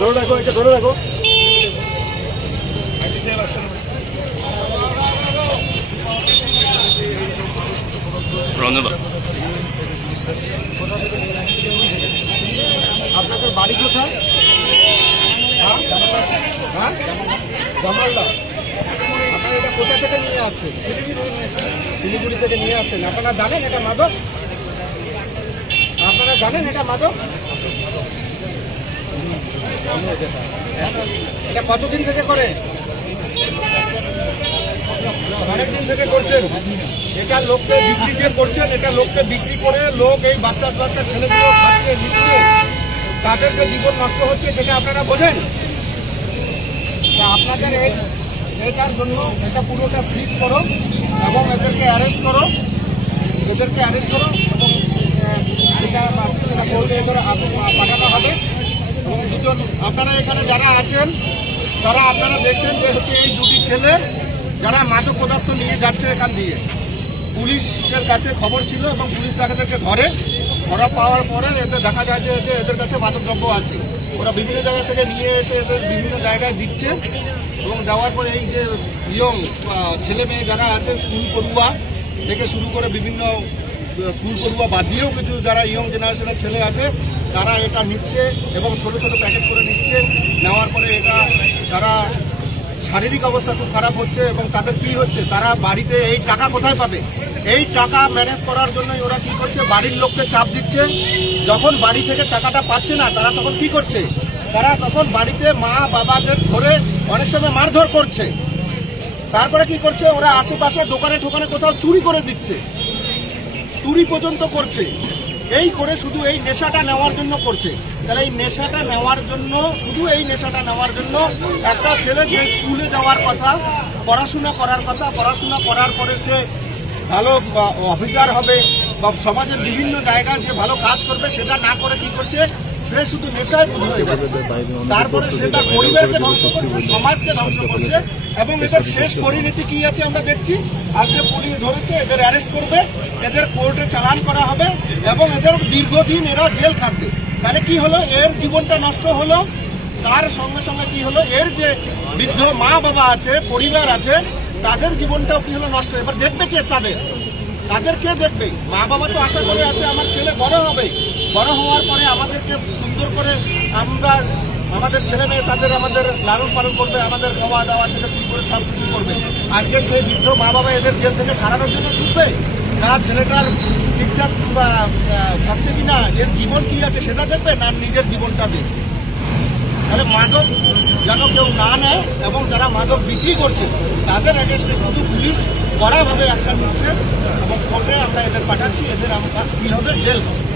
ধরে রাখো এটা ধরে রাখো। আপনাদের বাড়ি কোথায়? হ্যাঁ? হ্যাঁ? জামালদা। আপনারা এটা কোথা থেকে নিয়ে আসছেন? শিলিগুড়ি থেকে নিয়ে আসছেন। আপনারা জানেন এটা মাদক? জানেন এটা মাদক? এটা কতদিন থেকে করে? অনেকদিন থেকে করছেন। এটা লোককে বিক্রি যে করছেন, এটা লোককে বিক্রি করে লোক এই বাচ্চা বাচ্চা ছেলেগুলো খাচ্ছে, নিচ্ছে তাদের যে জীবন নষ্ট হচ্ছে, সেটা আপনারা বোঝেন? আপনাদের এই এটার জন্য এটা পুরোটা সিজ করো এবং এদেরকে অ্যারেস্ট করো। এদেরকে অ্যারেস্ট করো। পাঠানো হবে। এবং দুজন, আপনারা এখানে যারা আছেন, তারা আপনারা দেখছেন যে হচ্ছে এই দুটি ছেলে যারা মাদক পদার্থ নিয়ে যাচ্ছে এখান দিয়ে। পুলিশের কাছে খবর ছিল এবং পুলিশ তাদেরকে ধরে, ধরা পাওয়ার পরে এদের দেখা যায় যে এদের কাছে মাদক দ্রব্য আছে। ওরা বিভিন্ন জায়গা থেকে নিয়ে এসে এদের বিভিন্ন জায়গায় দিচ্ছে এবং দেওয়ার পরে এই যে ইয়ং ছেলে মেয়ে যারা আছে, স্কুল পড়ুয়া থেকে শুরু করে বিভিন্ন স্কুল পড়ুয়া বাদ দিয়েও কিছু যারা ইয়ং জেনারেশনের ছেলে আছে, তারা এটা নিচ্ছে এবং ছোট ছোট প্যাকেট করে নিচ্ছে। নেওয়ার পরে এটা তারা শারীরিক অবস্থা খুব খারাপ হচ্ছে এবং তাদের কি হচ্ছে, তারা বাড়িতে এই টাকা কোথায় পাবে? এই টাকা ম্যানেজ করার জন্যই ওরা কি করছে, বাড়ির লোককে চাপ দিচ্ছে। যখন বাড়ি থেকে টাকাটা পাচ্ছে না, তারা তখন কি করছে? তারা তখন বাড়িতে মা বাবাদের ধরে অনেক সময় মারধর করছে। তারপরে কি করছে, ওরা আশেপাশে দোকানে ঠোকানে কোথাও চুরি করে দিচ্ছে। চুরি পর্যন্ত করছে। এই করে শুধু এই নেশাটা নেওয়ার জন্য করছে। তাহলে এই নেশাটা নেওয়ার জন্য, শুধু এই নেশাটা নেওয়ার জন্য একটা ছেলে যে স্কুলে যাওয়ার কথা, পড়াশোনা করার কথা, পড়াশোনা করার পরে সে ভালো অফিসার হবে, বা সমাজের বিভিন্ন জায়গায় যে ভালো কাজ করবে, সেটা না করে কি করছে? সে শুধু নেশায় শুধু হয়ে যাচ্ছে। তারপরে সেটা পরিবারকে ধ্বংস করছে, সমাজকে ধ্বংস করছে, এবং এদের শেষ পরিণতি কি আছে আমরা দেখছি? আজকে পুলিশ ধরেছে, এদের অ্যারেস্ট করবে, এদের কোর্টে চালান করা হবে, এবং এদের দীর্ঘদিন এরা জেল খাটবে। তাহলে কি হলো? এর জীবনটা নষ্ট হলো। তার সঙ্গে সঙ্গে কি হলো? এর যে বৃদ্ধ মা বাবা আছে, পরিবার আছে, তাদের জীবনটাও কি হলো নষ্ট? এবার দেখবে কে তাদের? তাদের কে দেখবে। মা বাবা তো আশা করে আছে আমার ছেলে বড় হবে। বড় হওয়ার পরে আমাদেরকে সুন্দর করে আমরা আমাদের ছেলে মেয়ে তাদের আমাদের লালন পালন করবে, আমাদের খাওয়া দাওয়া থেকে শুরু করে সব কিছু করবে। আজকে সেই বৃদ্ধ মা বাবা এদের জেল থেকে ছাড়ানোর জন্য ছুটবে? না ছেলেটার ঠিকঠাক থাকছে কি না এর জীবন কি আছে সেটা দেখবে না নিজের জীবনটা দেখবে? তাহলে মাদক যেন কেউ না নেয় এবং যারা মাদক বিক্রি করছে, তাদের এগেনস্টে কিন্তু পুলিশ কড়াভাবে অ্যাকশন নিচ্ছে এবং কোর্টে আমরা এদের পাঠাচ্ছি এদের আমরা কী হবে জেল হবে।